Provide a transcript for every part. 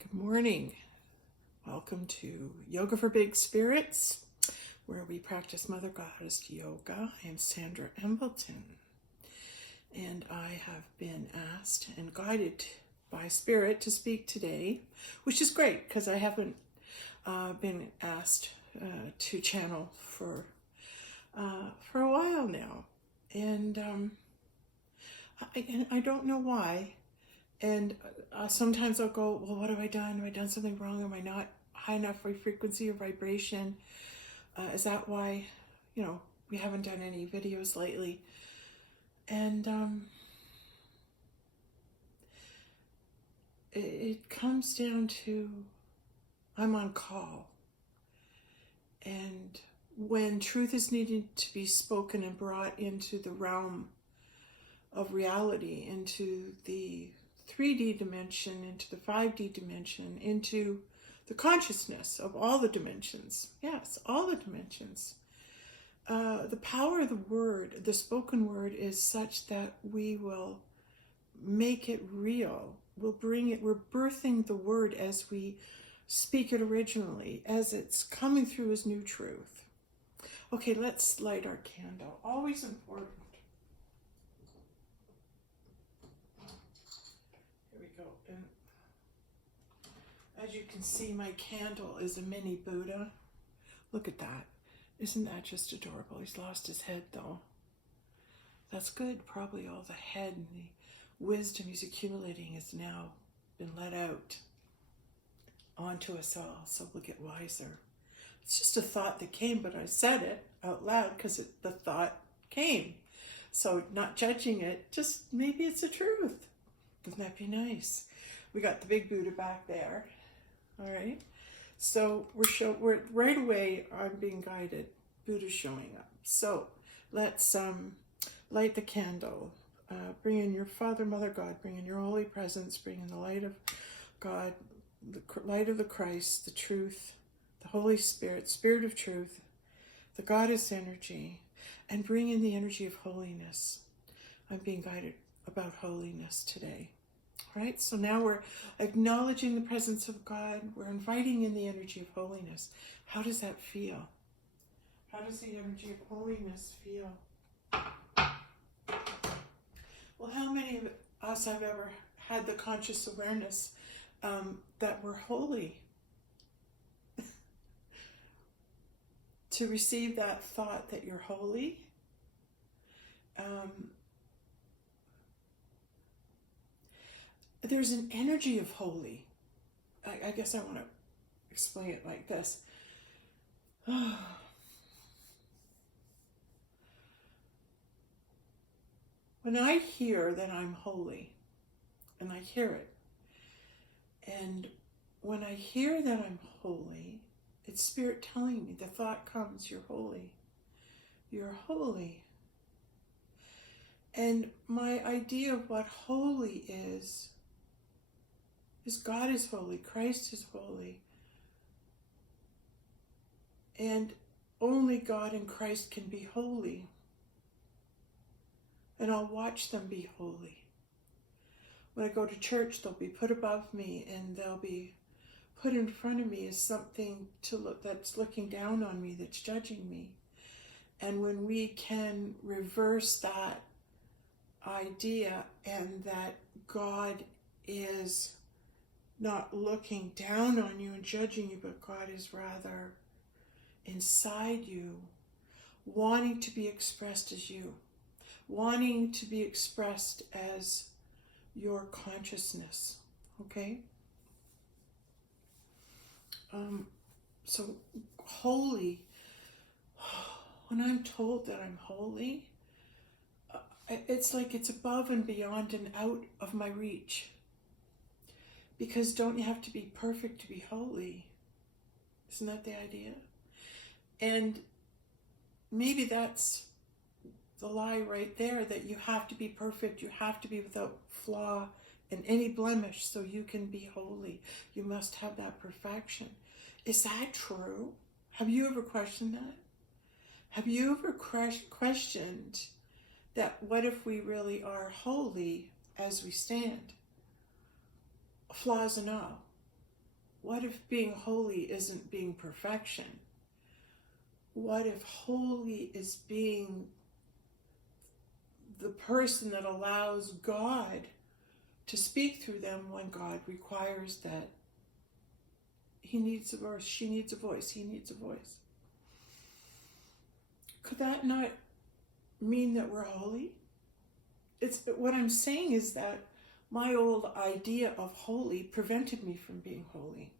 Good morning. Welcome to Yoga for Big Spirits, where we practice Mother Goddess Yoga. I am Sandra Embleton, and I have been asked and guided by Spirit to speak today, which is great because I haven't been asked to channel for a while now, and I don't know why. And sometimes I'll go, well, what have I done? Have I done something wrong? Am I not high enough frequency or vibration? Is that why, we haven't done any videos lately? And it comes down to I'm on call. And when truth is needed to be spoken and brought into the realm of reality, into the 3D dimension, into the 5D dimension, into the consciousness of all the dimensions. Yes, all the dimensions. The power of the word, the spoken word, is such that we will make it real. We'll bring it, we're birthing the word as we speak it originally, as it's coming through as new truth. Okay, let's light our candle. Always important. And as you can see, my candle is a mini Buddha. Look at that. Isn't that just adorable? He's lost his head though. That's good. Probably all the head and the wisdom he's accumulating has now been let out onto us all, so we'll get wiser. It's just a thought that came, but I said it out loud because the thought came. So not judging it, just maybe it's the truth. Wouldn't that be nice? We got the big Buddha back there. All right. So we're right away. I'm being guided. Buddha's showing up. So let's light the candle. Bring in your Father, Mother, God. Bring in your holy presence. Bring in the light of God, the light of the Christ, the truth, the Holy Spirit, Spirit of truth, the Goddess energy, and bring in the energy of holiness. I'm being guided about holiness today. All right, so now we're acknowledging the presence of God. We're inviting in the energy of holiness. How does that feel? How does the energy of holiness feel? Well, how many of us have ever had the conscious awareness that we're holy? To receive that thought that you're holy, there's an energy of holy. I guess I want to explain it like this. When I hear that I'm holy, and I hear it, and when I hear that I'm holy, it's Spirit telling me, the thought comes, you're holy. You're holy. And my idea of what holy is God is holy, Christ is holy. And only God and Christ can be holy. And I'll watch them be holy. When I go to church, they'll be put above me, and they'll be put in front of me as something to look that's looking down on me, that's judging me. And when we can reverse that idea, and that God is not looking down on you and judging you, but God is rather inside you, wanting to be expressed as you, wanting to be expressed as your consciousness, okay? So holy, when I'm told that I'm holy, it's like it's above and beyond and out of my reach. Because don't you have to be perfect to be holy? Isn't that the idea? And maybe that's the lie right there, that you have to be perfect, you have to be without flaw and any blemish so you can be holy. You must have that perfection. Is that true? Have you ever questioned that? Have you ever questioned that what if we really are holy as we stand? Flaws and all. What if being holy isn't being perfection? What if holy is being the person that allows God to speak through them when God requires that he needs a voice, she needs a voice, he needs a voice? Could that not mean that we're holy? What I'm saying is that my old idea of holy prevented me from being holy.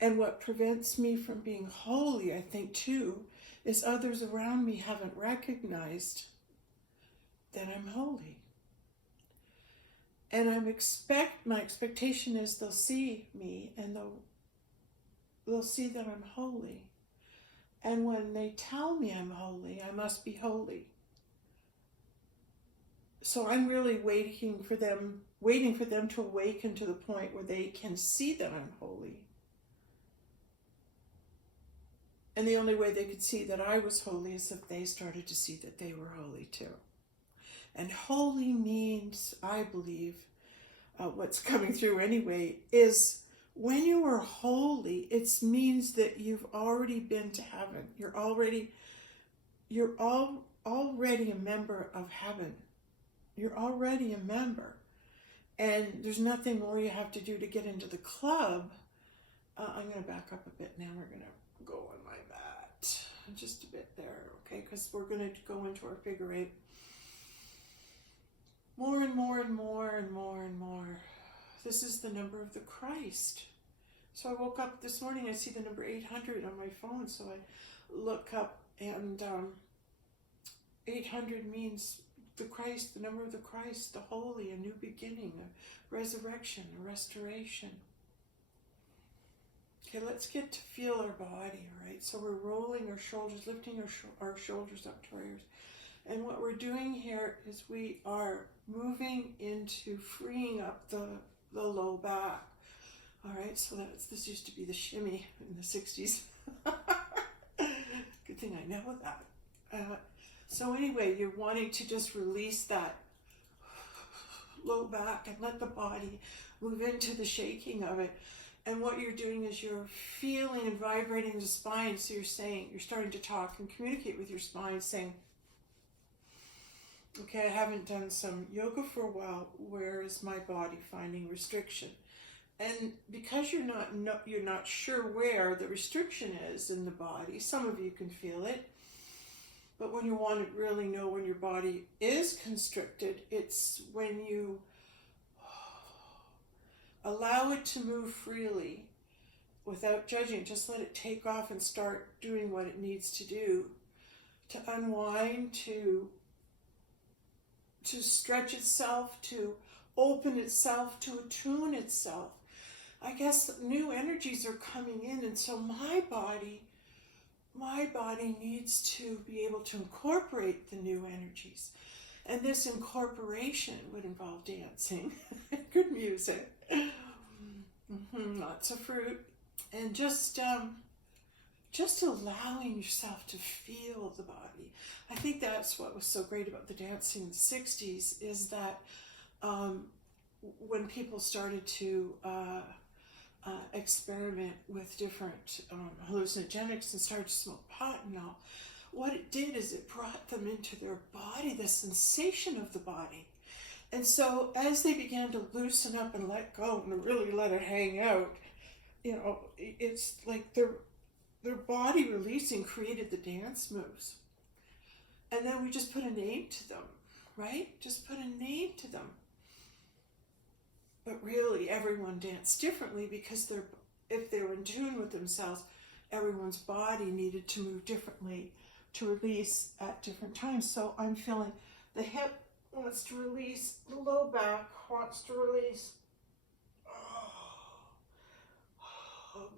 And what prevents me from being holy, I think too, is others around me haven't recognized that I'm holy. And my expectation is they'll see me and they'll see that I'm holy. And when they tell me I'm holy, I must be holy. So I'm really waiting for them to awaken to the point where they can see that I'm holy. And the only way they could see that I was holy is if they started to see that they were holy too. And holy means, I believe, what's coming through anyway, is when you are holy, it means that you've already been to heaven. You're already a member of heaven. You're already a member. And there's nothing more you have to do to get into the club. I'm going to back up a bit now. We're going to go on my mat. Just a bit there, okay? Because we're going to go into our figure eight. More and more and more and more and more. This is the number of the Christ. So I woke up this morning, I see the number 800 on my phone, so I look up, and 800 means the Christ, the number of the Christ, the holy, a new beginning, a resurrection, a restoration. Okay, let's get to feel our body, all right? So we're rolling our shoulders, lifting our shoulders up to our ears. And what we're doing here is we are moving into freeing up the low back. All right, so this used to be the shimmy in the 60s. Good thing I know that. So anyway, you're wanting to just release that low back and let the body move into the shaking of it. And what you're doing is you're feeling and vibrating the spine. So you're starting to talk and communicate with your spine, saying, okay, I haven't done some yoga for a while. Where is my body finding restriction? And because you're not sure where the restriction is in the body, some of you can feel it. But when you want to really know when your body is constricted, it's when you allow it to move freely without judging. Just let it take off and start doing what it needs to do to unwind, to stretch itself, to open itself, to attune itself. I guess new energies are coming in, and so my body needs to be able to incorporate the new energies. And this incorporation would involve dancing, good music, lots of fruit, and just allowing yourself to feel the body. I think that's what was so great about the dancing in the 60s, is that when people started to experiment with different hallucinogenics and started to smoke pot and all, what it did is it brought them into their body, the sensation of the body. And so as they began to loosen up and let go and really let it hang out, it's like their body releasing created the dance moves. And then we just put a name to them, right? Just put a name to them. But really, everyone danced differently because if they were in tune with themselves, everyone's body needed to move differently to release at different times. So I'm feeling the hip wants to release, the low back wants to release.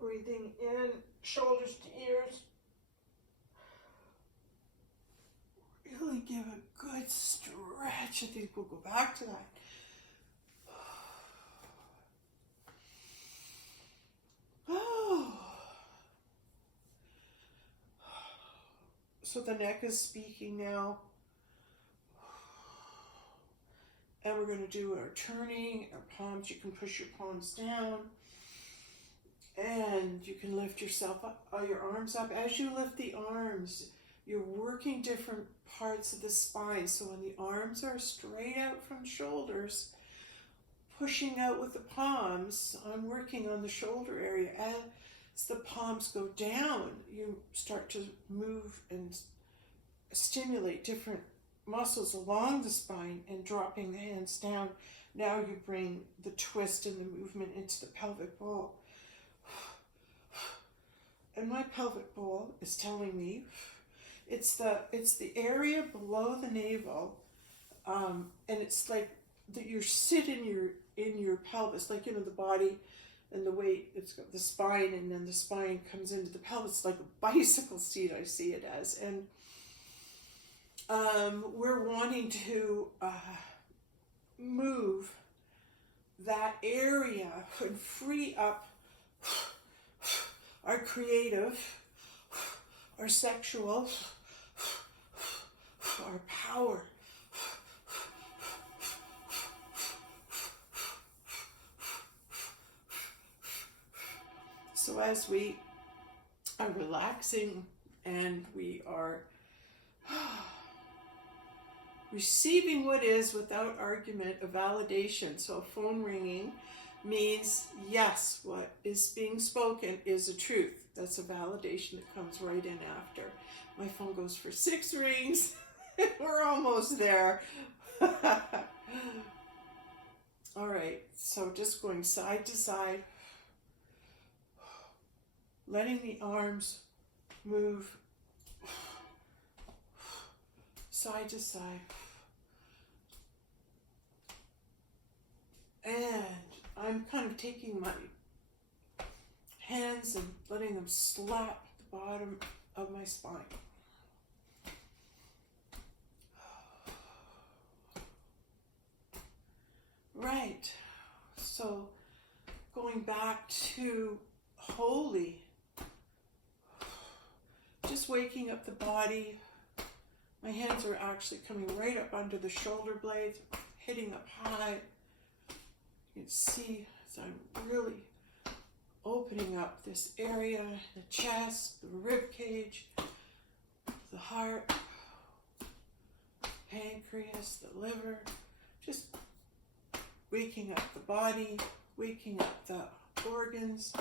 Breathing in, shoulders to ears. Really give a good stretch. I think we'll go back to that. So the neck is speaking now. And we're going to do our turning, our palms. You can push your palms down. And you can lift yourself up, your arms up. As you lift the arms, you're working different parts of the spine. So when the arms are straight out from shoulders, pushing out with the palms, I'm working on the shoulder area. As the palms go down, you start to move and stimulate different muscles along the spine and dropping the hands down. Now you bring the twist and the movement into the pelvic bowl. And my pelvic bowl is telling me it's the area below the navel, and it's like that you sit in your pelvis, like, you know, the body and the weight, it's got the spine, and then the spine comes into the pelvis like a bicycle seat, I see it as. And we're wanting to move that area and free up our creative, our sexual, our power. So as we are relaxing and we are receiving what is without argument, a validation. So a phone ringing means, yes, what is being spoken is a truth. That's a validation that comes right in after. My phone goes for 6 rings. We're almost there. All right, so just going side to side, letting the arms move side to side. And I'm kind of taking my hands and letting them slap the bottom of my spine. Right. So going back to holy, just waking up the body. My hands are actually coming right up under the shoulder blades, hitting up high. You can see as I'm really opening up this area, the chest, the rib cage, the heart, pancreas, the liver, just waking up the body, waking up the organs,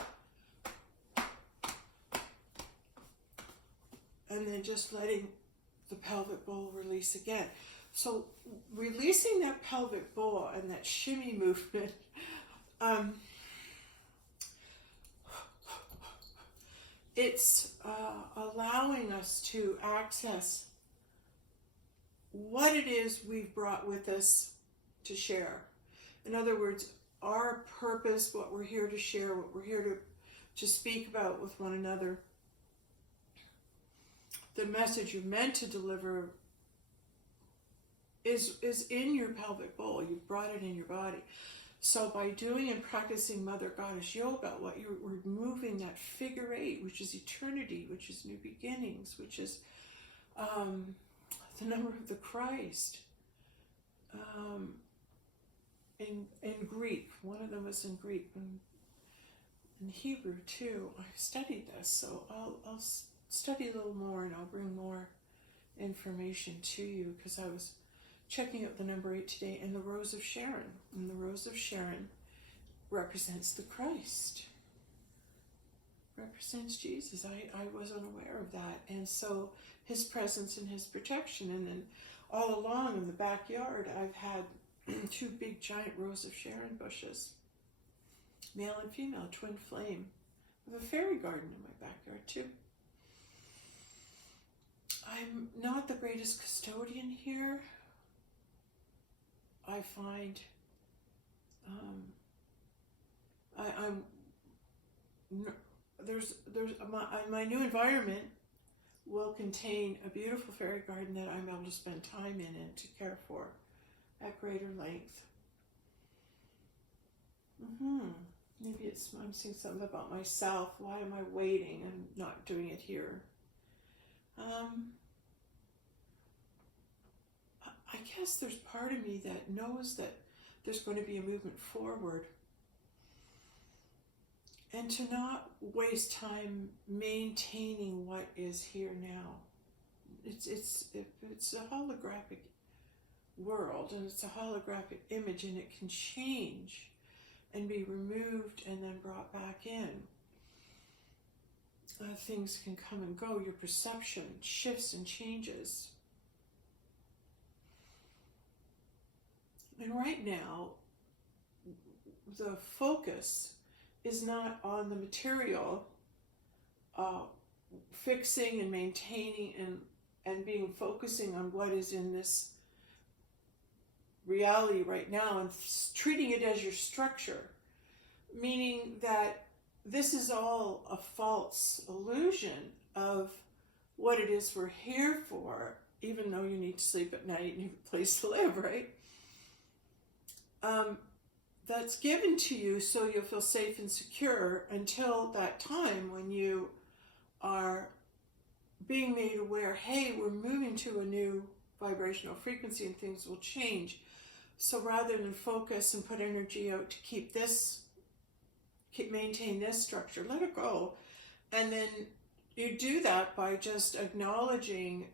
and then just letting the pelvic bowl release again. So releasing that pelvic bowl and that shimmy movement, it's allowing us to access what it is we've brought with us to share. In other words, our purpose, what we're here to share, what we're here to speak about with one another, the message you're meant to deliver is in your pelvic bowl. You've brought it in your body. So by doing and practicing Mother Goddess Yoga, we're moving that figure 8, which is eternity, which is new beginnings, which is the number of the Christ. In Greek, one of them is in Greek, and in Hebrew too. I studied this, so I'll study a little more and I'll bring more information to you, because I was checking out the number 8 today, and the Rose of Sharon. And the Rose of Sharon represents the Christ, represents Jesus. I was unaware of that. And so his presence and his protection. And then all along in the backyard, I've had 2 big giant Rose of Sharon bushes, male and female, twin flame. I have a fairy garden in my backyard too. I'm not the greatest custodian here. I find my new environment will contain a beautiful fairy garden that I'm able to spend time in and to care for at greater length. Maybe I'm seeing something about myself. Why am I waiting and not doing it here? I guess there's part of me that knows that there's going to be a movement forward. and to not waste time maintaining what is here now. It's a holographic world, and it's a holographic image, and it can change and be removed and then brought back in. Things can come and go. Your perception shifts and changes. And right now, the focus is not on the material, fixing and maintaining and focusing on what is in this reality right now and treating it as your structure, meaning that this is all a false illusion of what it is we're here for, even though you need to sleep at night and you have a place to live, right? That's given to you so you'll feel safe and secure until that time when you are being made aware, hey, we're moving to a new vibrational frequency and things will change. So rather than focus and put energy out to maintain this structure, let it go. And then you do that by just acknowledging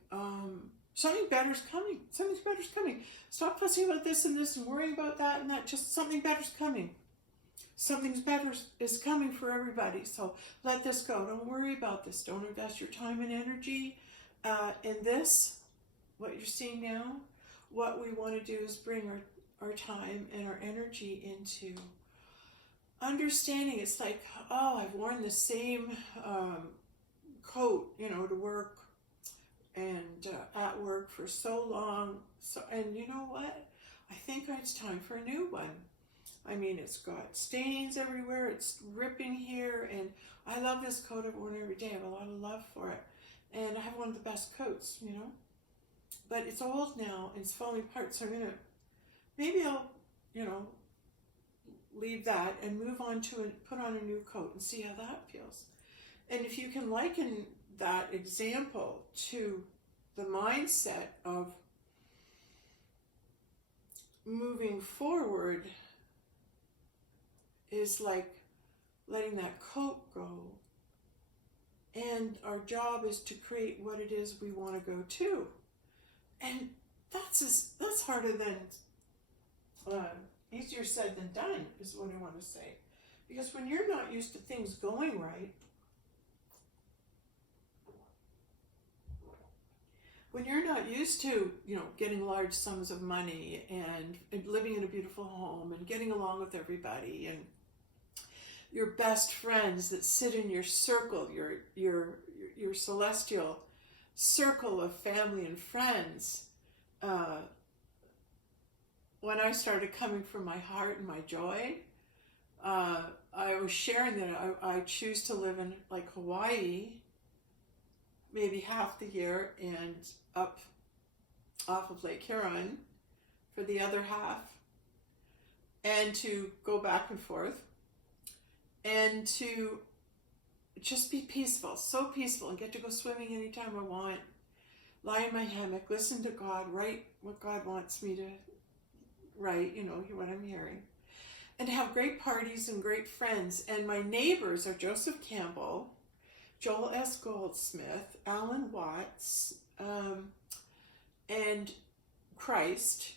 something better's coming. Something better's coming. Stop fussing about this and worrying about that and that. Just something better's coming. Something better is coming for everybody. So let this go. Don't worry about this. Don't invest your time and energy in this, what you're seeing now. What we want to do is bring our time and our energy into understanding. It's like, oh, I've worn the same coat, to work and at work for so long. And you know what? I think it's time for a new one. I mean, it's got stains everywhere. It's ripping here. And I love this coat. I've worn it every day. I have a lot of love for it. And I have one of the best coats, But it's old now and it's falling apart. So maybe I'll, leave that and move on to put on a new coat and see how that feels. And if you can liken that example to the mindset of moving forward, is like letting that coat go. And our job is to create what it is we want to go to. And that's harder than, easier said than done, is what I want to say. Because when you're not used to things going right, when you're not used to, getting large sums of money and living in a beautiful home and getting along with everybody and your best friends that sit in your circle, your celestial circle of family and friends, when I started coming from my heart and my joy, I was sharing that I choose to live in like Hawaii, maybe half the year, and up off of Lake Huron for the other half, and to go back and forth, and to just be peaceful, so peaceful, and get to go swimming anytime I want, lie in my hammock, listen to God, write what God wants me to write, hear what I'm hearing, and have great parties and great friends. And my neighbors are Joseph Campbell, Joel S. Goldsmith, Alan Watts, and Christ,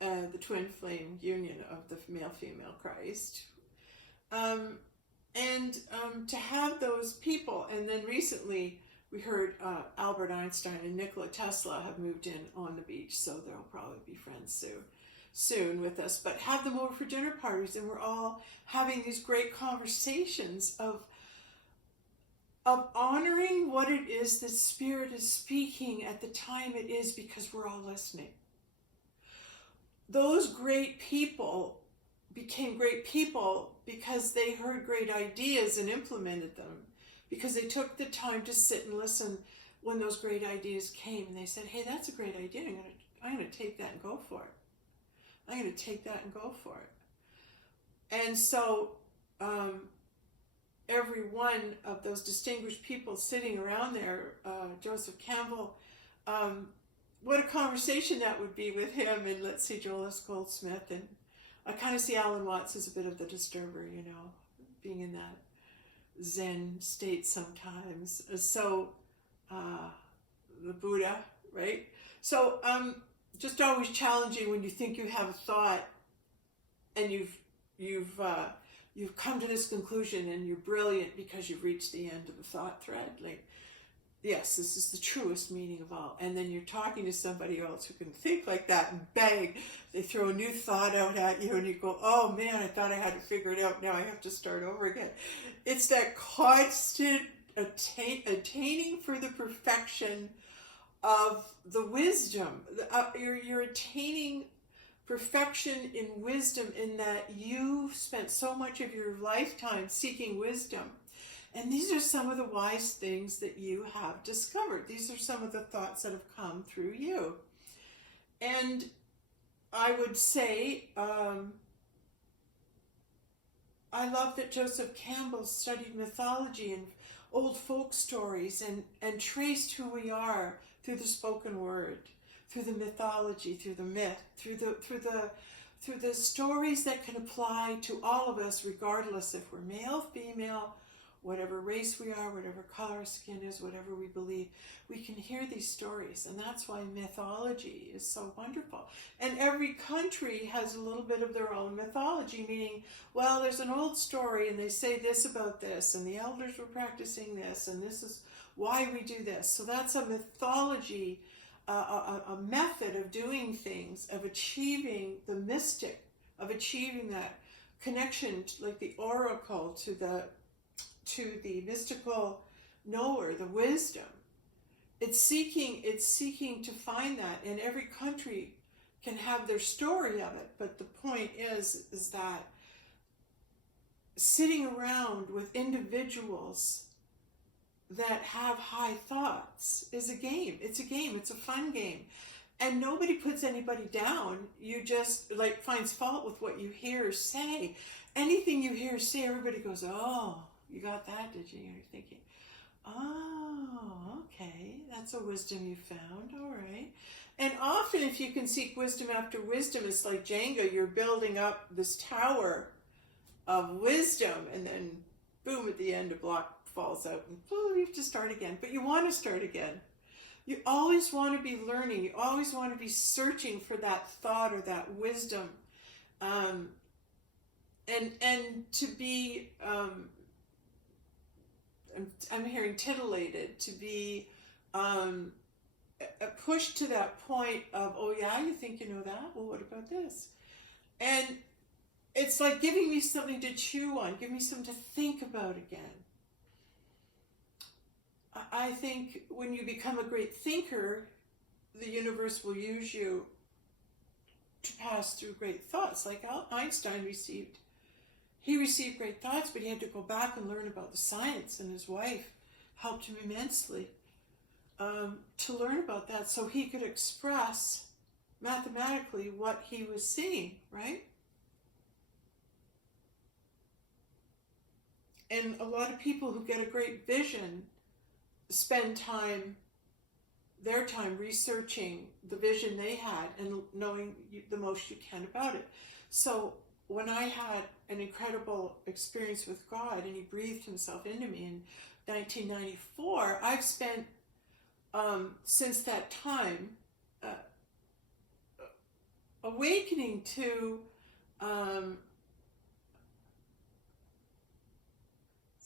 the twin flame union of the male-female Christ. To have those people. And then recently we heard Albert Einstein and Nikola Tesla have moved in on the beach, so they'll probably be friends soon with us. But have them over for dinner parties, and we're all having these great conversations of honoring what it is that Spirit is speaking at the time it is, because we're all listening. Those great people became great people because they heard great ideas and implemented them, because they took the time to sit and listen when those great ideas came, and they said, hey, that's a great idea. I'm going to take that and go for it. I'm going to take that and go for it. And so every one of those distinguished people sitting around there, Joseph Campbell, what a conversation that would be with him, and Joel S. Goldsmith, and I kind of see Alan Watts as a bit of the disturber, being in that Zen state sometimes. So, the Buddha, right? So, just always challenging when you think you have a thought and you've come to this conclusion and you're brilliant because you've reached the end of the thought thread. Like, yes, this is the truest meaning of all. And then you're talking to somebody else who can think like that, and bang, they throw a new thought out at you, and you go, oh man, I thought I had to figure it out. Now I have to start over again. It's that constant attaining for the perfection of the wisdom. You're attaining perfection in wisdom, in that you've spent so much of your lifetime seeking wisdom. And these are some of the wise things that you have discovered. These are some of the thoughts that have come through you. And I would say, I love that Joseph Campbell studied mythology and old folk stories and traced who we are through the spoken word, through the mythology, through the myth, through the stories that can apply to all of us, regardless if we're male, female, whatever race we are, whatever color our skin is, whatever we believe. We can hear these stories, and that's why mythology is so wonderful. And every country has a little bit of their own mythology, meaning, well, there's an old story and they say this about this, and the elders were practicing this, and this is why we do this. So that's a mythology, a method of doing things, of achieving the mystic, of achieving that connection, like the oracle, to the mystical knower, the wisdom. It's seeking to find that, and every country can have their story of it. But the point is that sitting around with individuals that have high thoughts is a game. It's a game. It's a fun game. And nobody puts anybody down. You just finds fault with what you hear or say. Anything you hear or say, everybody goes, oh, you got that, did you? And you're thinking, oh, okay, that's a wisdom you found, all right. And often if you can seek wisdom after wisdom, it's like Jenga, you're building up this tower of wisdom, and then boom, at the end a block falls out, and boom, you have to start again. But you want to start again. You always want to be learning. You always want to be searching for that thought or that wisdom. And to be... I'm hearing titillated, to be pushed to that point of, oh yeah, you think you know that? Well, what about this? And it's like giving me something to chew on, give me something to think about again. I think when you become a great thinker, the universe will use you to pass through great thoughts, like Einstein received. He received great thoughts, but he had to go back and learn about the science, and his wife helped him immensely to learn about that so he could express mathematically what he was seeing, right? And a lot of people who get a great vision spend their time researching the vision they had and knowing the most you can about it. So when I had an incredible experience with God and he breathed himself into me in 1994, I've spent since that time awakening to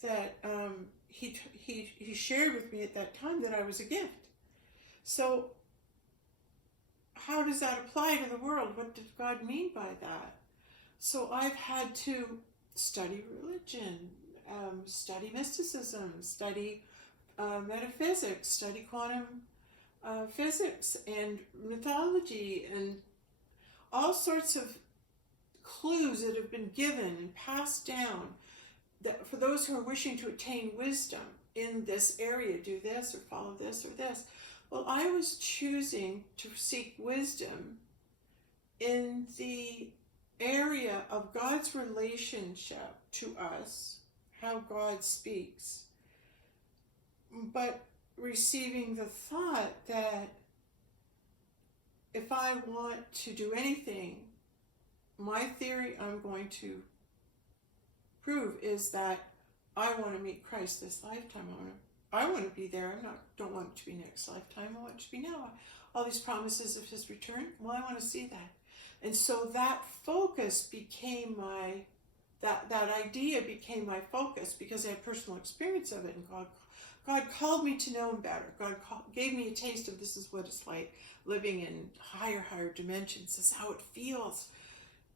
that he shared with me at that time that I was a gift. So how does that apply to the world? What did God mean by that? So I've had to study religion, study mysticism, study metaphysics, study quantum physics and mythology, and all sorts of clues that have been given and passed down that for those who are wishing to attain wisdom in this area, do this or follow this or this. Well, I was choosing to seek wisdom in the area of God's relationship to us, how God speaks, but receiving the thought that if I want to do anything, my theory, I'm going to prove is that I want to meet Christ this lifetime. I want to be there. Don't want it to be next lifetime. I want it to be now. All these promises of his return. Well, I want to see that. And so that focus became that idea became my focus, because I had personal experience of it, and God called me to know him better. God gave me a taste of this is what it's like living in higher dimensions. This is how it feels.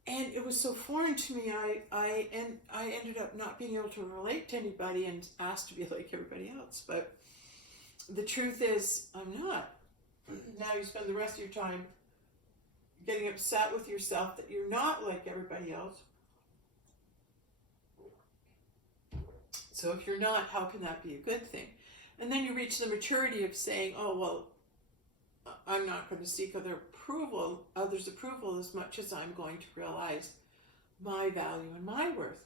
And it was so foreign to me, I ended up not being able to relate to anybody and asked to be like everybody else. But the truth is, I'm not. Now you spend the rest of your time getting upset with yourself that you're not like everybody else. So if you're not, how can that be a good thing? And then you reach the maturity of saying, oh, well, I'm not going to seek others' approval as much as I'm going to realize my value and my worth.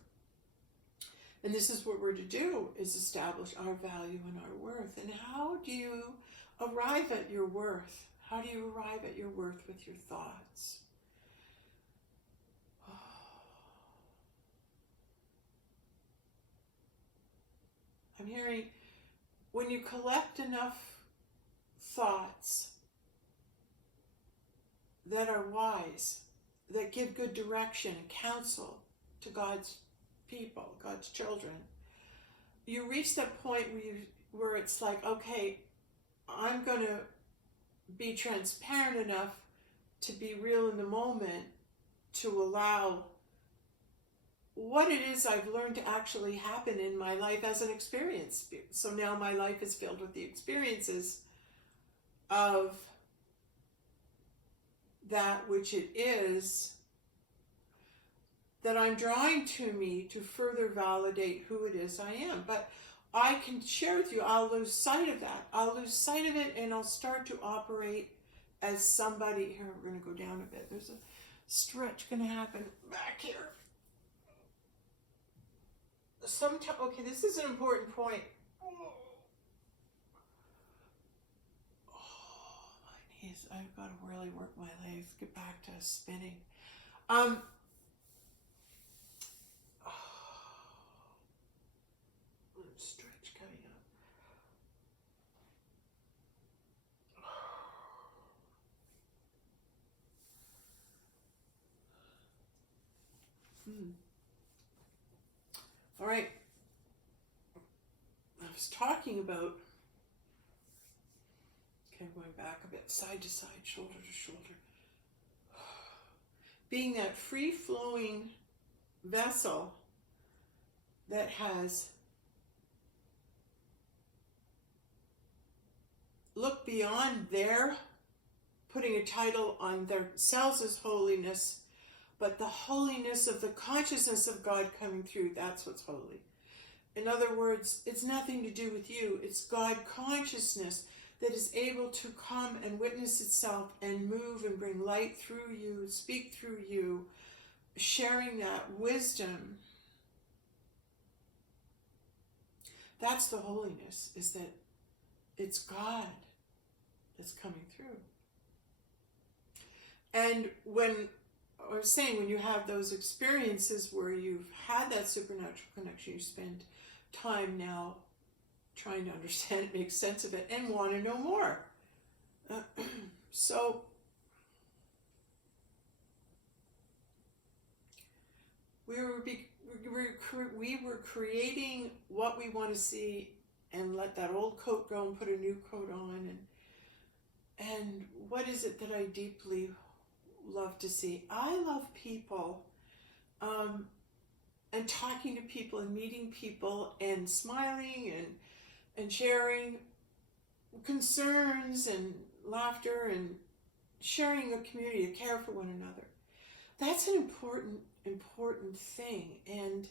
And this is what we're to do, is establish our value and our worth. And how do you arrive at your worth? How do you arrive at your worth with your thoughts? I'm hearing, when you collect enough thoughts that are wise, that give good direction and counsel to God's people, God's children, you reach that point where it's like, okay, I'm going to be transparent enough to be real in the moment, to allow what it is I've learned to actually happen in my life as an experience. So now my life is filled with the experiences of that which it is that I'm drawing to me to further validate who it is I am. But I can share with you, I'll lose sight of that. I'll lose sight of it, and I'll start to operate as somebody. Here, we're going to go down a bit. There's a stretch going to happen back here. Okay, this is an important point. Oh, my knees. I've got to really work my legs. Get back to spinning. Stretch coming up. All right. I was talking about, okay, going back a bit, side to side, shoulder to shoulder. Being that free-flowing vessel that has looked beyond their putting a title on themselves as holiness, but the holiness of the consciousness of God coming through, that's what's holy. In other words, it's nothing to do with you. It's God consciousness that is able to come and witness itself and move and bring light through you, speak through you, sharing that wisdom. That's the holiness, is that it's God that's coming through. And when I was saying, when you have those experiences where you've had that supernatural connection, you spend time now trying to understand it, make sense of it, and want to know more. So we were creating what we want to see, and let that old coat go and put a new coat on. And what is it that I deeply love to see? I love people, and talking to people and meeting people and smiling and sharing concerns and laughter and sharing a community, a care for one another. That's an important thing. And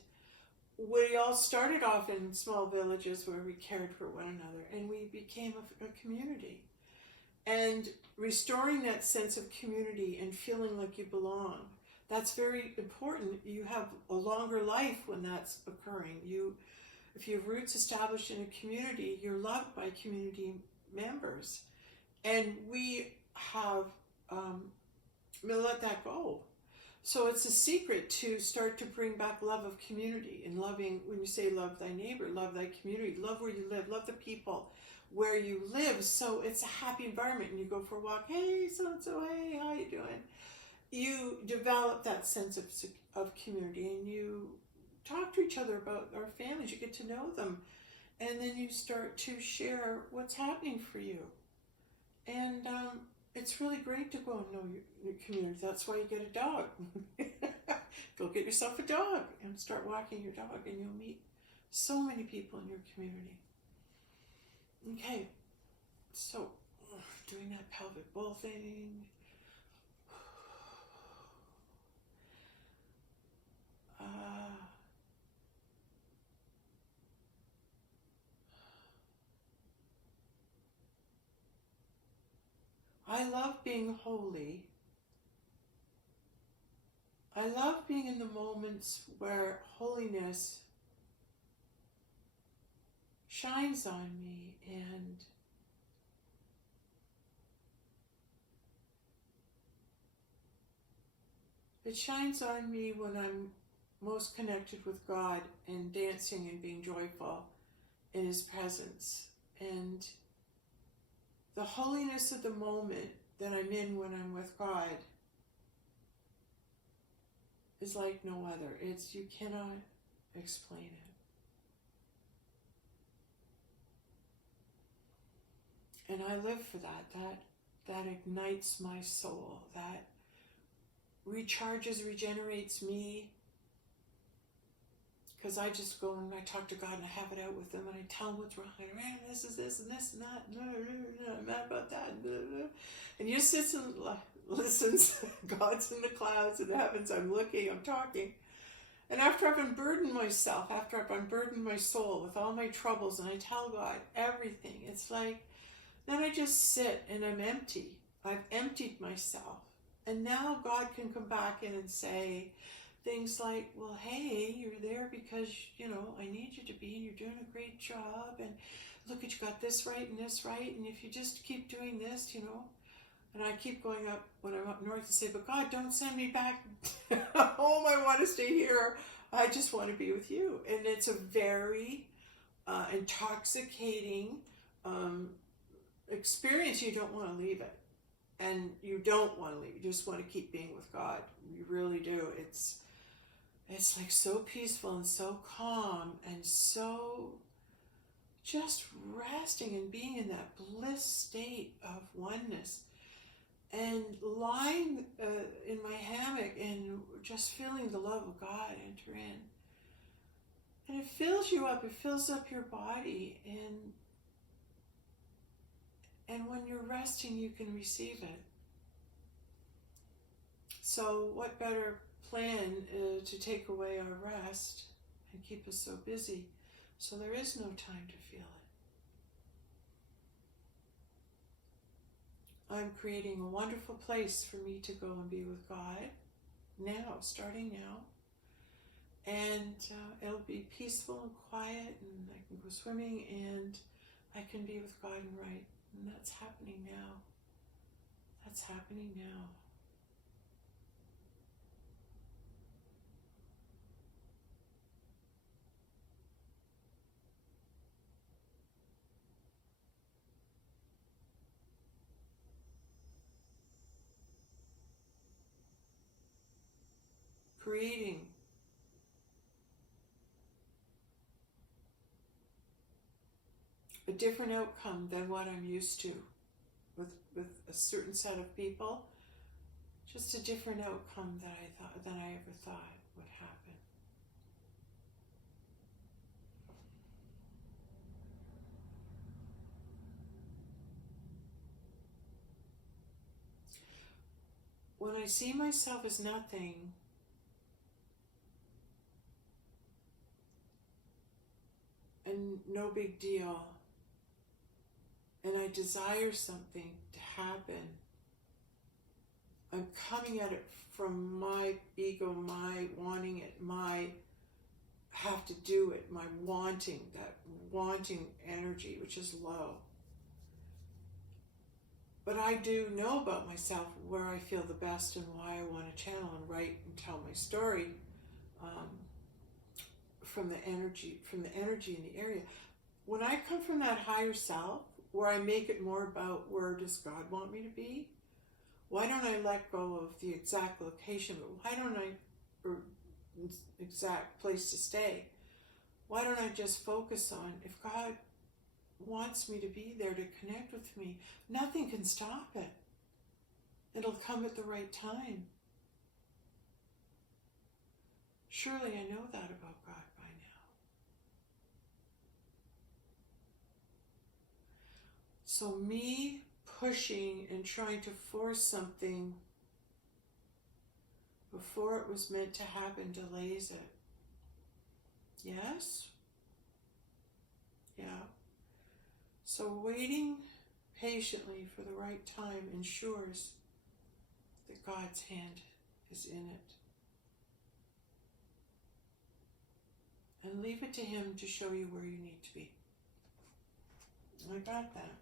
we all started off in small villages where we cared for one another, and we became a community. And restoring that sense of community and feeling like you belong, that's very important. You have a longer life when that's occurring. If you have roots established in a community, you're loved by community members. And we have let that go. So it's a secret to start to bring back love of community and loving. When you say love thy neighbor, love thy community, love where you live, love the people where you live. So it's a happy environment, and you go for a walk. Hey, so and so. Hey, how you doing? You develop that sense of community, and you talk to each other about our families. You get to know them, and then you start to share what's happening for you. And it's really great to go and know your community. That's why you get a dog. Go get yourself a dog and start walking your dog, and you'll meet so many people in your community. Okay, so doing that pelvic bowl thing. I love being holy. I love being in the moments where holiness shines on me, and it shines on me when I'm most connected with God and dancing and being joyful in His presence. And the holiness of the moment that I'm in when I'm with God is like no other. You cannot explain it. And I live for that. That ignites my soul. That recharges, regenerates me. Because I just go and I talk to God and I have it out with Him, and I tell Him what's wrong. And this is this and this and that. I'm mad about that. And He just sits and listens. God's in the clouds, in the heavens. I'm looking, I'm talking. And after I've unburdened myself, after I've unburdened my soul with all my troubles, and I tell God everything, it's like, then I just sit and I'm empty. I've emptied myself. And now God can come back in and say things like, well, hey, you're there because, I need you to be, and you're doing a great job, and look at, you got this right and this right, and if you just keep doing this, and I keep going up when I'm up north to say, but God, don't send me back home. I want to stay here. I just want to be with you. And it's a very intoxicating experience. You don't want to leave it. And you don't want to leave. You just want to keep being with God. You really do. It's like so peaceful and so calm and so just resting and being in that bliss state of oneness, and lying in my hammock and just feeling the love of God enter in. And it fills you up. It fills up your body. And when you're resting, you can receive it. So what better plan to take away our rest and keep us so busy so there is no time to feel it. I'm creating a wonderful place for me to go and be with God now, starting now. And it'll be peaceful and quiet, and I can go swimming, and I can be with God and write. And that's happening now. That's happening now. Creating a different outcome than what I'm used to with a certain set of people. Just a different outcome than I ever thought would happen. When I see myself as nothing, and no big deal, and I desire something to happen, I'm coming at it from my ego, my wanting it, my have to do it, my wanting, that wanting energy, which is low. But I do know about myself where I feel the best and why I want to channel and write and tell my story, um, from the energy in the area. When I come from that higher self, where I make it more about where does God want me to be, why don't I let go of the exact location, but why don't I, or exact place to stay? Why don't I just focus on, if God wants me to be there to connect with me, nothing can stop it. It'll come at the right time. Surely I know that about God by now. So me pushing and trying to force something before it was meant to happen delays it. Yes? Yeah. So waiting patiently for the right time ensures that God's hand is in it. And leave it to Him to show you where you need to be. I got that.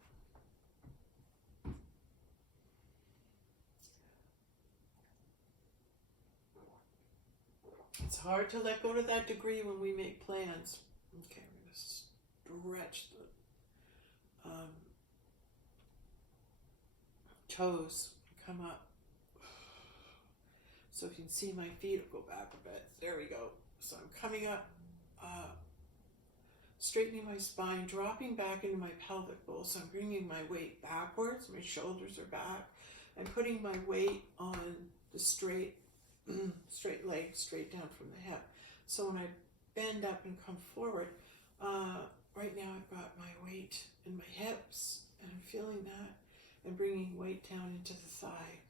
It's hard to let go to that degree when we make plans. Okay, I'm going to stretch the toes, come up. So if you can see my feet, I'll go back a bit. There we go. So I'm coming up, straightening my spine, dropping back into my pelvic bowl. So I'm bringing my weight backwards. My shoulders are back. I'm putting my weight on the straight leg, straight down from the hip. So when I bend up and come forward, right now I've got my weight in my hips, and I'm feeling that, and bringing weight down into the thigh.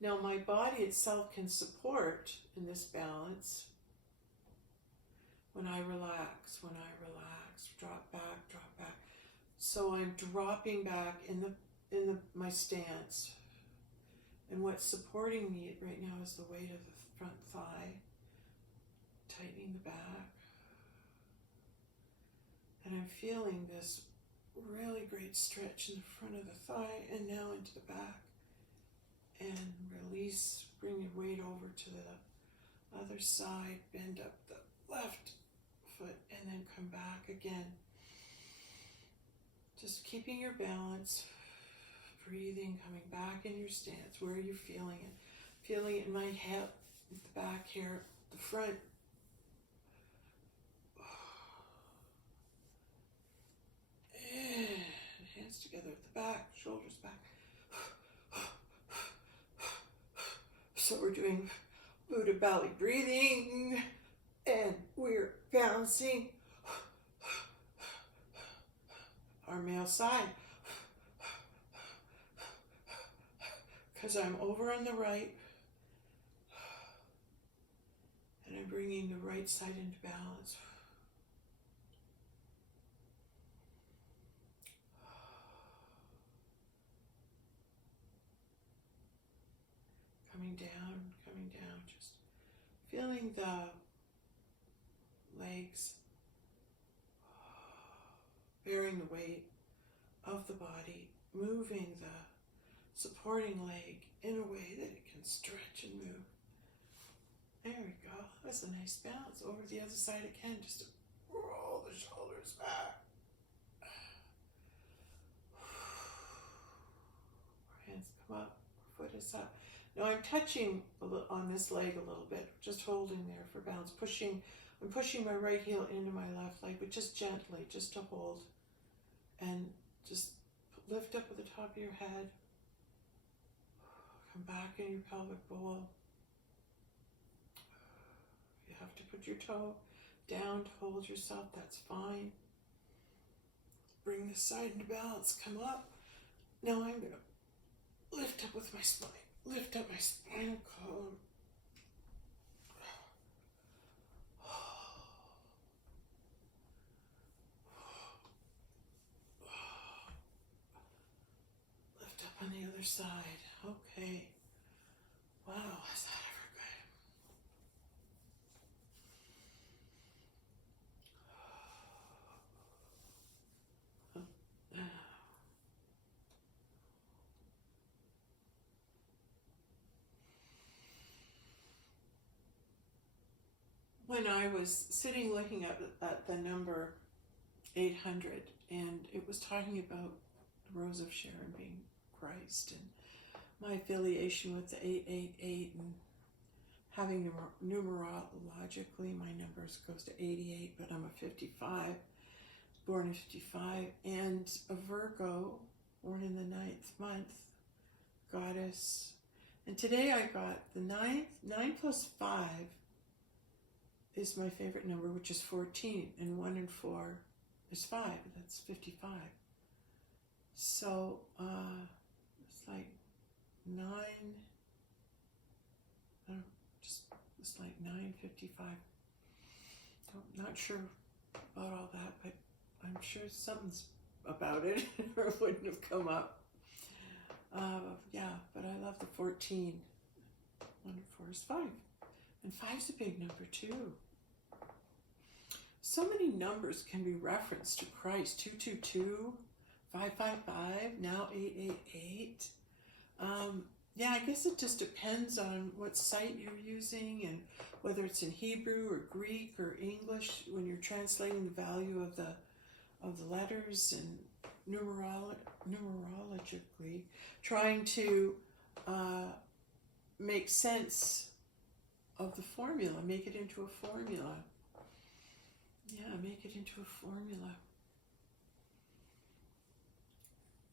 Now my body itself can support in this balance when I relax, drop back. So I'm dropping back in my stance. And what's supporting me right now is the weight of the front thigh, tightening the back. And I'm feeling this really great stretch in the front of the thigh and now into the back. And release, bring your weight over to the other side, bend up the left foot, and then come back again. Just keeping your balance, breathing, coming back in your stance. Where are you feeling it? Feeling it in my hip, the back here, the front. And hands together at the back, shoulders back. So we're doing Buddha belly breathing, and we're balancing our male side. Because I'm over on the right, and I'm bringing the right side into balance. Coming down, just feeling the legs bearing the weight of the body, moving the supporting leg in a way that it can stretch and move. There we go. That's a nice balance. Over the other side again, just to roll the shoulders back. Our hands come up, our foot is up. Now I'm touching on this leg a little bit, just holding there for balance. I'm pushing my right heel into my left leg, but just gently, just to hold. And just lift up at the top of your head. Come back in your pelvic bowl. You have to put your toe down to hold yourself, that's fine. Bring this side into balance, come up. Now I'm going to lift up with my spine. Lift up my spinal column. Lift up on the other side. Okay. Wow, is that ever good? when I was sitting looking at the number 800, and it was talking about the Rose of Sharon being Christ, and my affiliation with the 888, and having numerologically my numbers goes to 88, but I'm a 55, born in 55, and a Virgo, born in the 9th month, goddess. And today I got the 9 plus 5 is my favorite number, which is 14, and 1 and 4 is 5, that's 55. So it's like 9, it's like 9:55. I'm not sure about all that, but I'm sure something's about it, or it wouldn't have come up. Yeah, but I love the 14. 1 and 4 is 5. And 5's a big number too. So many numbers can be referenced to Christ. 222, 555, now 888. Yeah, I guess it just depends on what site you're using and whether it's in Hebrew or Greek or English when you're translating the value of the letters, and numerologically trying to make sense of the formula, make it into a formula. Yeah, make it into a formula.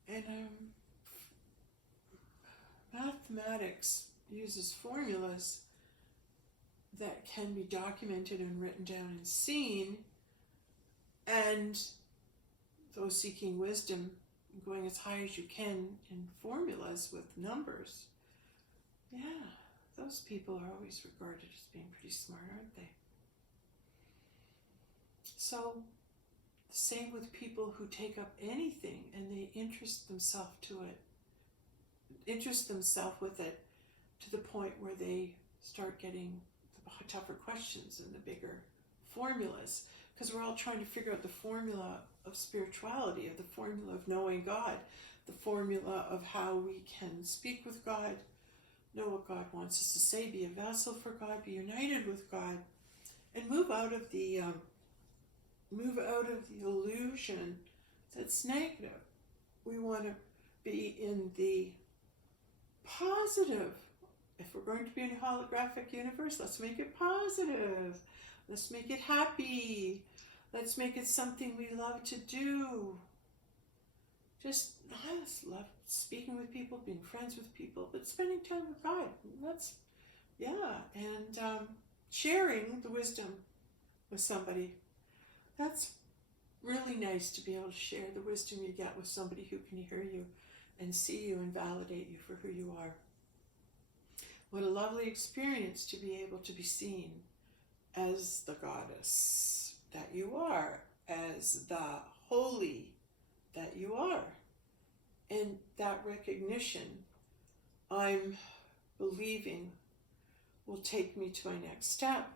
And mathematics uses formulas that can be documented and written down and seen, and those seeking wisdom, going as high as you can in formulas with numbers. Yeah, those people are always regarded as being pretty smart, aren't they? So, the same with people who take up anything and they interest themselves with it to the point where they start getting the tougher questions and the bigger formulas, because we're all trying to figure out the formula of spirituality, of the formula of knowing God, the formula of how we can speak with God, know what God wants us to say, be a vessel for God, be united with God, and move out of the illusion that's negative. We want to be in the positive. If we're going to be in a holographic universe, let's make it positive. Let's make it happy. Let's make it something we love to do. Just love speaking with people, being friends with people, but spending time with God. And sharing the wisdom with somebody. That's really nice to be able to share the wisdom you get with somebody who can hear you and see you and validate you for who you are. What a lovely experience to be able to be seen as the goddess that you are, as the holy that you are. And that recognition, I'm believing, will take me to my next step.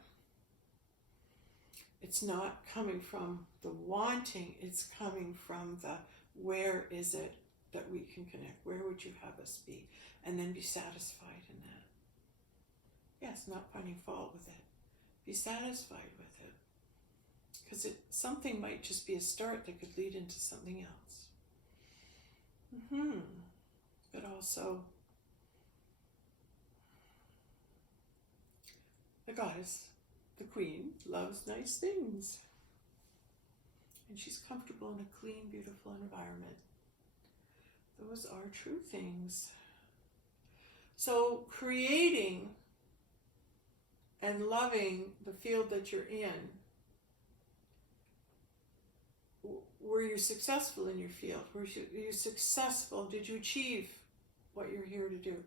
It's not coming from the wanting, it's coming from the where is it that we can connect? Where would you have us be? And then be satisfied in that. Yes, not finding fault with it. Be satisfied with it. Because something might just be a start that could lead into something else. But also, the goddess, the queen, loves nice things. And she's comfortable in a clean, beautiful environment. Those are true things. So creating and loving the field that you're in, were you successful in your field? Were you successful? Did you achieve what you're here to do?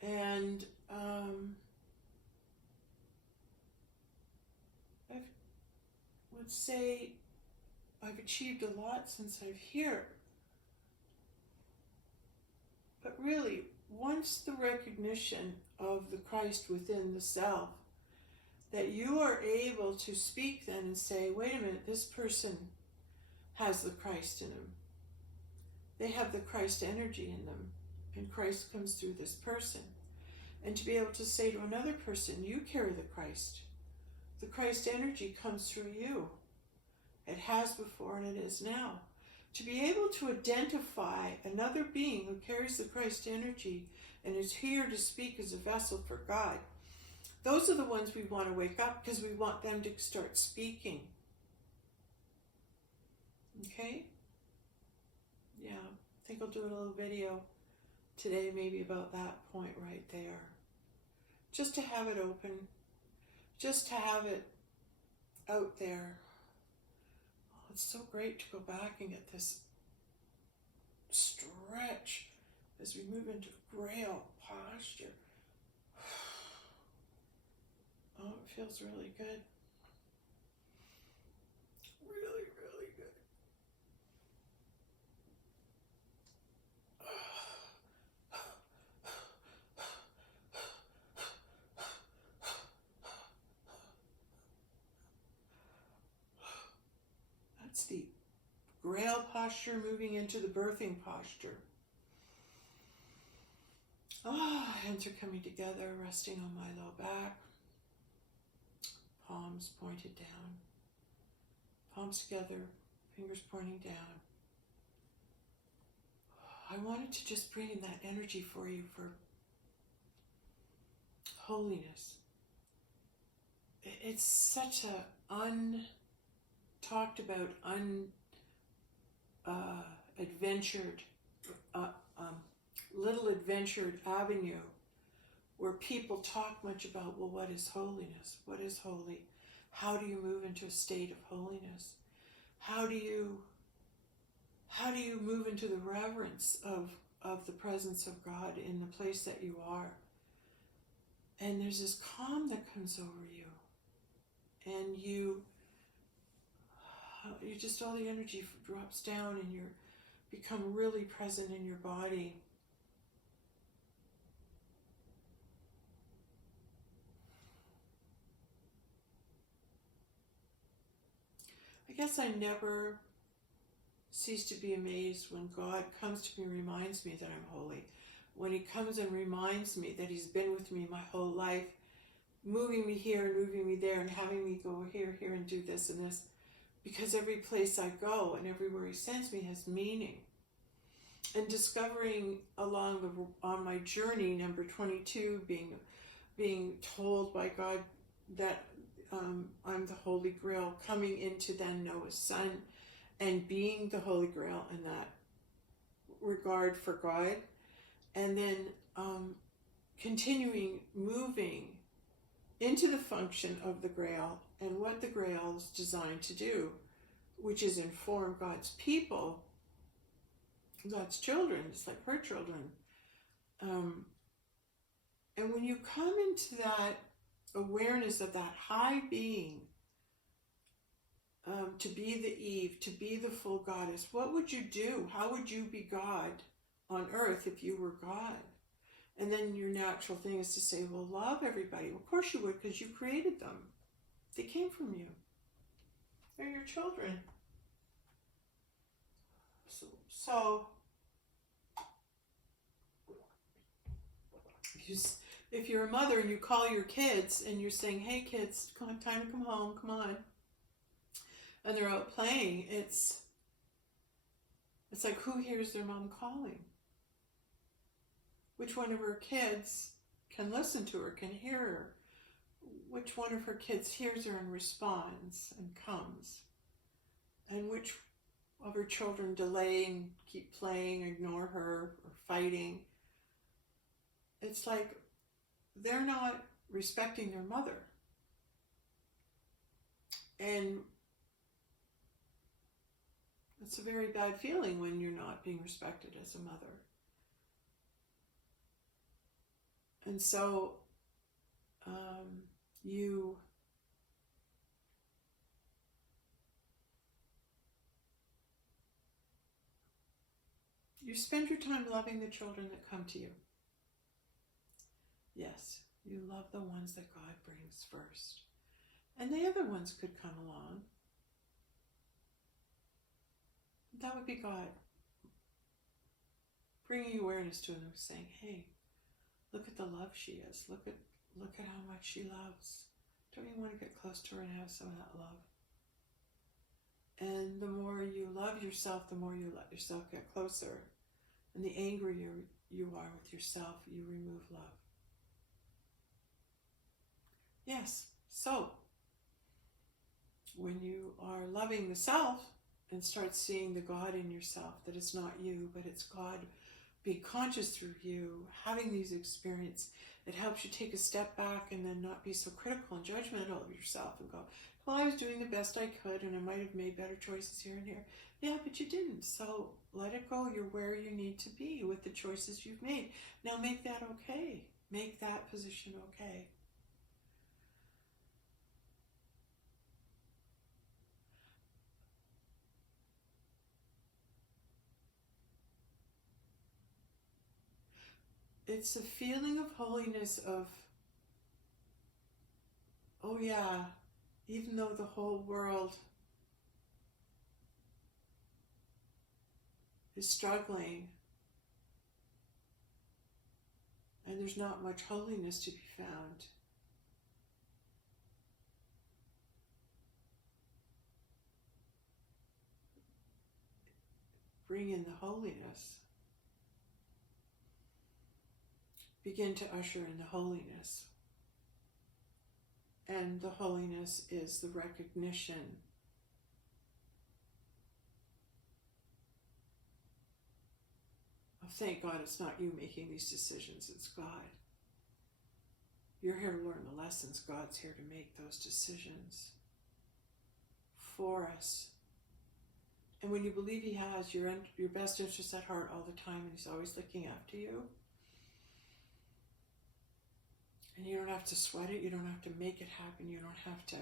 And I would say I've achieved a lot since I'm here. But really, once the recognition of the Christ within the self, that you are able to speak then and say, wait a minute, this person has the Christ in them. They have the Christ energy in them, and Christ comes through this person. And to be able to say to another person, you carry the Christ. The Christ energy comes through you. It has before and it is now. To be able to identify another being who carries the Christ energy and is here to speak as a vessel for God, those are the ones we want to wake up, because we want them to start speaking. Okay? Yeah, I think I'll do a little video today maybe about that point right there. Just to have it open. Just to have it out there. Oh, it's so great to go back and get this stretch as we move into Grail posture. Oh, it feels really good. Really, really good. That's the Grail posture moving into the birthing posture. Hands are coming together, resting on my low back. Palms pointed down. Palms together, fingers pointing down. I wanted to just bring in that energy for you for holiness. It's such a untalked about, adventured, little adventured avenue where people talk much about, well, what is holiness? What is holy? How do you move into a state of holiness? How do you move into the reverence of the presence of God in the place that you are? And there's this calm that comes over you. And you just, all the energy drops down and you become really present in your body. I guess I never cease to be amazed when God comes to me and reminds me that I'm holy. When he comes and reminds me that he's been with me my whole life, moving me here and moving me there and having me go here, and do this and this. Because every place I go and everywhere he sends me has meaning. And discovering on my journey, number 22, being told by God that I'm the Holy Grail, coming into then Noah's son and being the Holy Grail in that regard for God, and then continuing moving into the function of the Grail and what the Grail is designed to do, which is inform God's people, God's children, just like her children. And when you come into that awareness of that high being, to be the Eve, to be the full goddess, what would you do? How would you be God on earth if you were God? And then your natural thing is to say, well, love everybody. Well, of course you would, because you created them. They came from you. They're your children. So if you're a mother and you call your kids and you're saying, hey kids, time to come home, come on. And they're out playing, it's like, who hears their mom calling? Which one of her kids can listen to her, can hear her? Which one of her kids hears her and responds and comes? And which of her children delay and keep playing, ignore her, or fighting? It's like they're not respecting their mother. And it's a very bad feeling when you're not being respected as a mother. And so you spend your time loving the children that come to you. Yes, you love the ones that God brings first. And the other ones could come along. That would be God bringing awareness to them, saying, hey, look at the love she is. Look at how much she loves. Don't you want to get close to her and have some of that love? And the more you love yourself, the more you let yourself get closer. And the angrier you are with yourself, you remove love. Yes, so when you are loving the self and start seeing the God in yourself, that it's not you, but it's God being conscious through you, having these experiences, it helps you take a step back and then not be so critical and judgmental of yourself and go, well, I was doing the best I could and I might have made better choices here and here. Yeah, but you didn't. So let it go. You're where you need to be with the choices you've made. Now make that okay. Make that position okay. It's a feeling of holiness of, oh yeah, even though the whole world is struggling and there's not much holiness to be found, bring in the holiness. Begin to usher in the holiness. And the holiness is the recognition of, thank God it's not you making these decisions, it's God. You're here to learn the lessons. God's here to make those decisions for us. And when you believe He has your best interests at heart all the time, and He's always looking after you, and you don't have to sweat it, you don't have to make it happen, you don't have to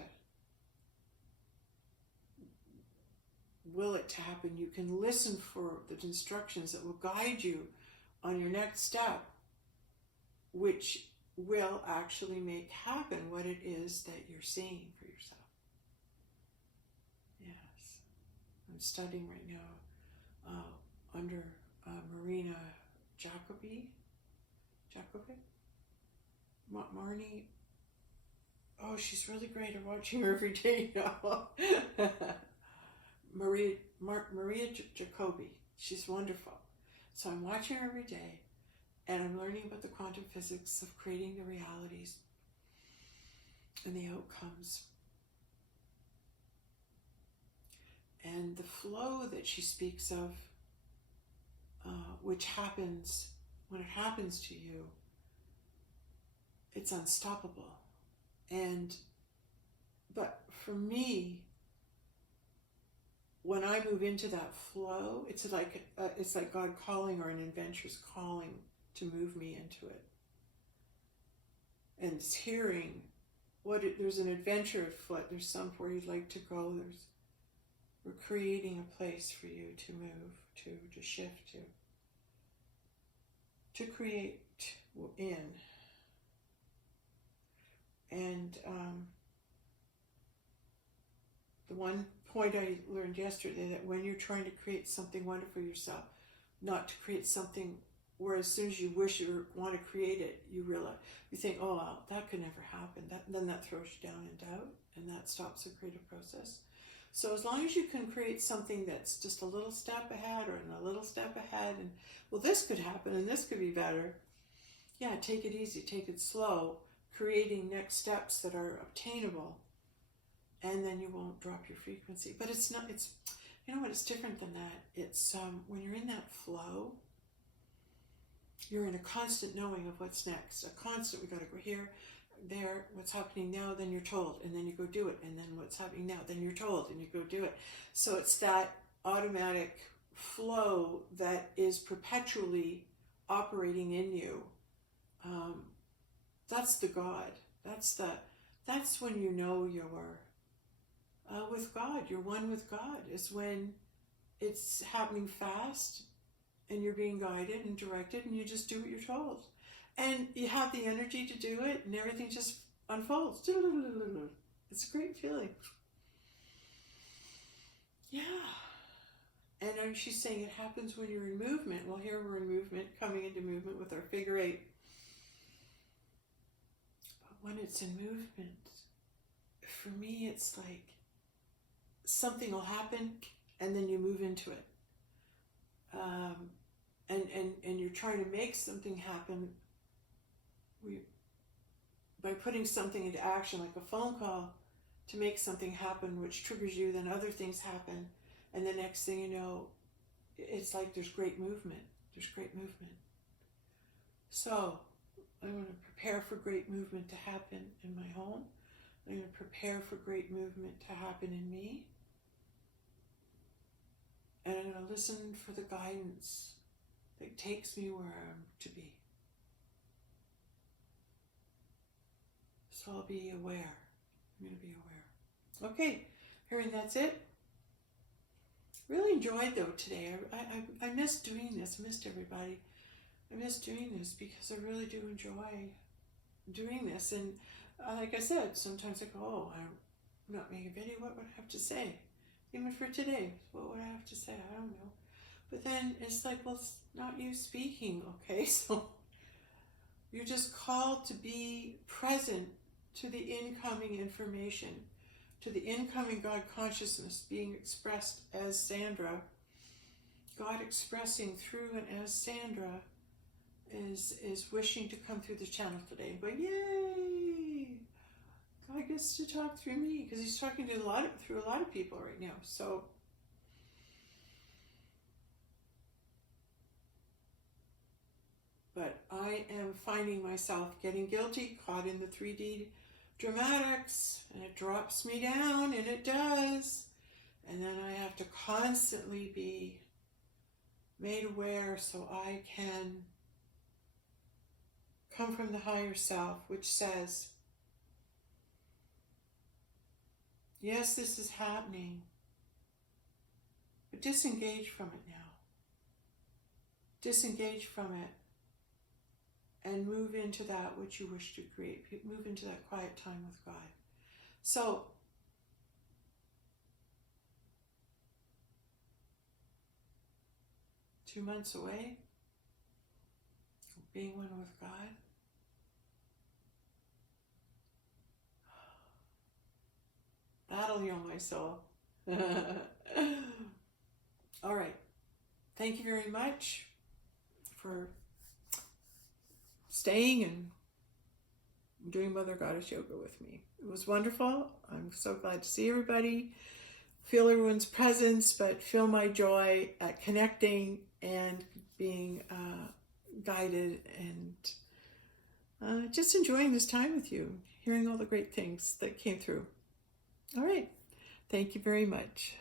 will it to happen. You can listen for the instructions that will guide you on your next step, which will actually make happen what it is that you're seeing for yourself. Yes. I'm studying right now under Marina Jacobi. Marnie. Oh, she's really great. I'm watching her every day now. Maria Jacobi. She's wonderful. So I'm watching her every day, and I'm learning about the quantum physics of creating the realities and the outcomes. And the flow that she speaks of, which happens when it happens to you, it's unstoppable. But for me, when I move into that flow, it's like God calling, or an adventure's calling to move me into it. And it's hearing there's an adventure afoot. There's somewhere you'd like to go. We're creating a place for you to move to shift to create in. And the one point I learned yesterday, that when you're trying to create something wonderful for yourself, not to create something where as soon as you wish you want to create it, you think, oh, well, that could never happen. Then that throws you down in doubt, and that stops the creative process. So as long as you can create something that's just a little step ahead, or a little step ahead, and well, this could happen and this could be better. Yeah, take it easy, take it slow, creating next steps that are obtainable, and then you won't drop your frequency. But it's you know what, it's different than that. It's when you're in that flow, you're in a constant knowing of what's next, a constant, we got to go here, there, what's happening now, then you're told, and then you go do it, and then what's happening now, then you're told, and you go do it. So it's that automatic flow that is perpetually operating in you. That's the God. That's when you know you're with God. You're one with God. Is when it's happening fast, and you're being guided and directed, and you just do what you're told. And you have the energy to do it, and everything just unfolds. It's a great feeling. Yeah. And she's saying it happens when you're in movement. Well, here we're in movement, coming into movement with our figure 8. But when it's in movement, for me, it's like something will happen and then you move into it. And you're trying to make something happen by putting something into action, like a phone call, to make something happen, which triggers you, then other things happen. And the next thing you know, it's like there's great movement. There's great movement. So I'm going to prepare for great movement to happen in my home. I'm going to prepare for great movement to happen in me. And I'm going to listen for the guidance that takes me where I'm to be. So I'll be aware. I'm going to be aware. Okay, hearing that's it. Really enjoyed though today. I missed doing this. I missed everybody. I miss doing this because I really do enjoy doing this. And like I said, sometimes I go, oh, I'm not making a video. What would I have to say? Even for today, what would I have to say? I don't know. But then it's like, well, it's not you speaking, okay? So you're just called to be present to the incoming information, to the incoming God consciousness being expressed as Sandra. God expressing through and as Sandra is wishing to come through the channel today. But yay! God gets to talk through me because he's talking to through a lot of people right now. So but I am finding myself getting guilty, caught in the 3D dramatics, and it drops me down, and it does. And then I have to constantly be made aware so I can come from the higher self, which says, yes, this is happening, but disengage from it now. Disengage from it and move into that which you wish to create. Move into that quiet time with God. So, two months away, being one with God. That'll heal my soul. All right. Thank you very much for staying and doing Mother Goddess Yoga with me. It was wonderful. I'm so glad to see everybody, feel everyone's presence, but feel my joy at connecting and being guided and just enjoying this time with you, hearing all the great things that came through. All right. Thank you very much.